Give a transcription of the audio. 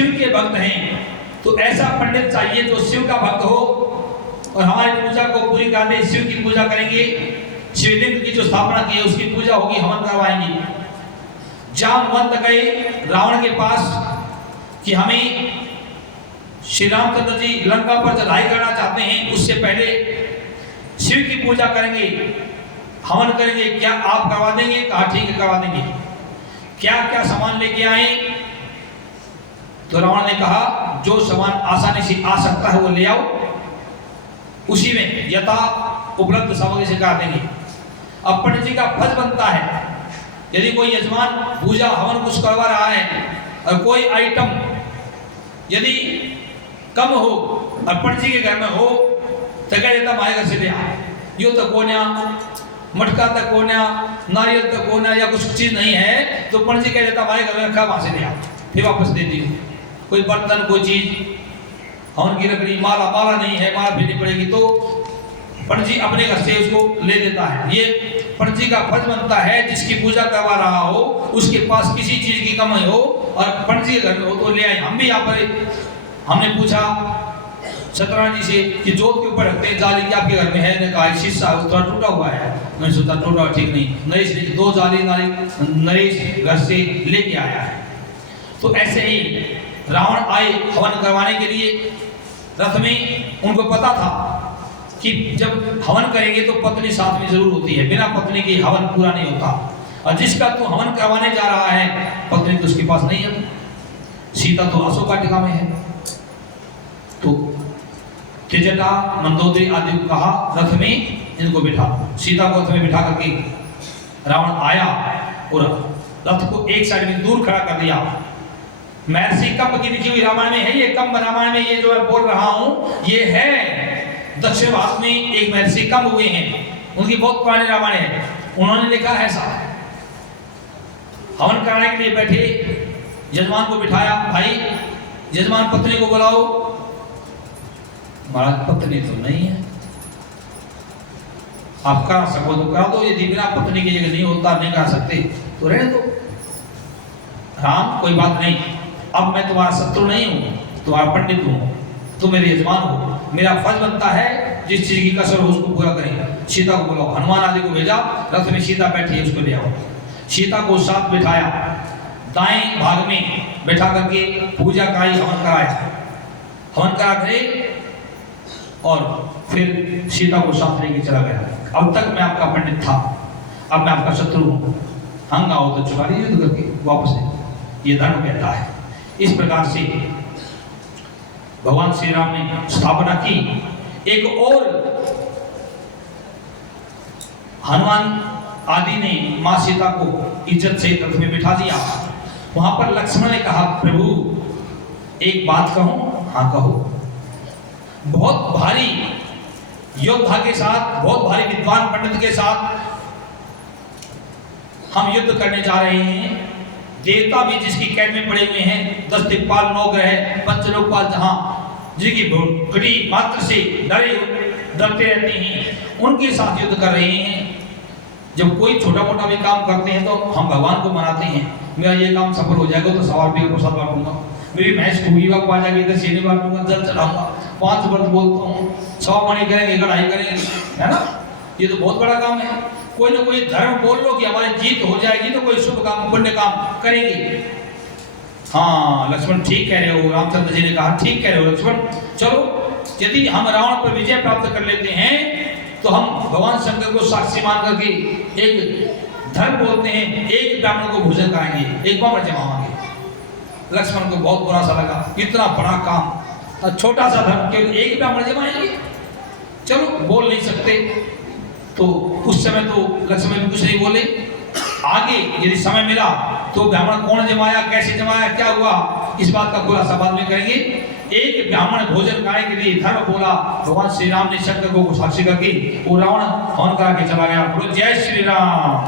शिव के भक्त हैं, तो ऐसा पंडित चाहिए जो शिव का भक्त हो और हमारी पूजा को पूरी कर दे। शिव की पूजा करेंगे, शिवलिंग की जो स्थापना की है उसकी पूजा होगी, हवन करवाएंगे। जामवंत गए रावण के पास कि हमें श्री रामचंद्र जी लंका पर चढ़ाई करना चाहते हैं, उससे पहले शिव की पूजा करेंगे, हवन करेंगे, क्या आप करवा देंगे? कहा ठीक है करवा देंगे। क्या क्या सामान लेके आए? तो रावण ने कहा जो सामान आसानी से आ सकता है वो ले आओ, उसी में यथा उपलब्ध सामग्री से कर देंगे। अब पंडित जी का फर्ज बनता है, यदि कोई यजमान पूजा हवन कुछ करवा रहा है और कोई आइटम यदि कम हो और पंडित जी के घर में हो तो कह देता हमारे घर से ले आ, यो तो कोन्या मटका तक कोन्या नारियल तक कोन्या या कुछ चीज नहीं है तो पंडित जी कह देता हमारे घर में रखा, वहां से ले आ, फिर वापस दे दी। कोई बर्तन कोई चीज हवन की लकड़ी माला माला नहीं है, माला भेजनी पड़ेगी, तो पंडित जी अपने घर से उसको ले देता है। ये पंडित जी का फर्ज बनता है, जिसकी पूजा करवा रहा हो उसके पास किसी चीज की कमी हो और पंडित जी के घर में हो तो ले आए। हम भी यहाँ पर हमने पूछा सत्यनारायण जी से कि जोत के ऊपर रखते हैं जाली, की आपके घर में है? ने कहा शीशा थोड़ा टूटा हुआ है। मैंने सोचा टूटा ठीक नहीं, नरेश ने 2 जाली नरेश घर से लेके आया है। तो ऐसे ही रावण आए हवन करवाने के लिए रथ में। उनको पता था कि जब हवन करेंगे तो पत्नी साथ में जरूर होती है, बिना पत्नी के हवन पूरा नहीं होता। और जिसका तू हवन करवाने जा रहा है पत्नी तो उसके पास नहीं है, सीता तो अशोक वाटिका में है। तो त्रिजटा मंदोदरी आदि को कहा रथ में इनको बिठा, सीता को रथ में बिठा करके रावण आया और रथ को एक साइड में दूर खड़ा कर दिया। महर्षि कंब की लिखी हुई रामायण में है, ये कंब रामायण में ये जो मैं बोल रहा हूं ये है दक्षिण भारत में एक महर्षि कंब हुए हैं, उनकी बहुत पुरानी रामायण है। उन्होंने लिखा है ऐसा, हवन कराने के लिए बैठे, यजमान को बिठाया, भाई यजमान पत्नी को बुलाओ। महाराज पत्नी तो नहीं है, आप करा सको तो करा दो, यदि बिना पत्नी की जगह नहीं होता नहीं करा सकते तो रहने दो। राम कोई बात नहीं, अब मैं तुम्हारा शत्रु नहीं हूं, तुम्हारा पंडित हूं, तुम मेरे यजमान हो, मेरा फर्ज बनता है जिस चीज की कसर हो उसको पूरा करें। सीता को बुलाओ, हनुमान आदि को भेजा, रथ में सीता बैठी है उसको ले आओ। सीता को साथ बिठाया, दाएं भाग में बैठा करके पूजा कराई, हवन कराया, हवन करा करे और फिर सीता को साथ लेके चला गया। अब तक मैं आपका पंडित था, अब मैं आपका शत्रु हूं, हंग आओ तो चुका लीजिए युद्ध करके वापस ले, ये धर्म कहता है। इस प्रकार से भगवान श्री राम ने स्थापना की। एक और हनुमान आदि ने मां सीता को इज्जत से रथ में बिठा दिया। वहां पर लक्ष्मण ने कहा प्रभु एक बात कहूं? हाँ कहो। बहुत भारी योद्धा के साथ, बहुत भारी विद्वान पंडित के साथ हम युद्ध करने जा रहे हैं। देवता भी जिसकी कैद में पड़े हुए हैं, 10 दिक्पाल 9 ग्रह पंचलोकपाल जहां जिनकी घटी मात्र से डरते रहते हैं, उनके साथ युद्ध कर रहे हैं। जब कोई छोटा मोटा भी काम करते हैं तो हम भगवान को मनाते हैं, मेरा ये काम सफल हो जाएगा तो 100 रुपये का प्रसाद बांटूंगा, मेरी भैंस खूबी वक्त आ जाएगी इधर सेने बांटूंगा, जल चढ़ाऊंगा, 5 वर्ष बोलता हूँ, 100 मणि करेंगे, लड़ाई करेंगे, है ना? ये तो बहुत बड़ा काम है। कोई ना कोई धर्म बोल लो कि हमारी जीत हो जाएगी तो कोई शुभ काम पुण्य काम करेंगे। हाँ लक्ष्मण ठीक कह रहे हो, रामचंद्र जी ने कहा ठीक कह रहे हो लक्ष्मण, चलो यदि हम रावण पर विजय प्राप्त कर लेते हैं तो हम भगवान शंकर को साक्षी मान करके एक धर्म बोलते हैं, एक ब्राह्मण को भोजन कराएंगे, एक ब्राह्मण जमाएंगे। लक्ष्मण को बहुत बुरा सा लगा, इतना बड़ा काम, छोटा सा धर्म केवल एक ब्राह्मण जमाएंगे, चलो बोल नहीं सकते। तो उस समय तो लक्ष्मण भी कुछ नहीं बोले। आगे यदि समय मिला तो ब्राह्मण कौन जमाया, कैसे जमाया, क्या हुआ, इस बात का खुलासा बाद में करेंगे। एक ब्राह्मण भोजन कराने के लिए धर्म बोला, भगवान श्री राम ने शंकर को साक्षी करके वो रावण हवन करा के चला गया। बोलो जय श्री राम।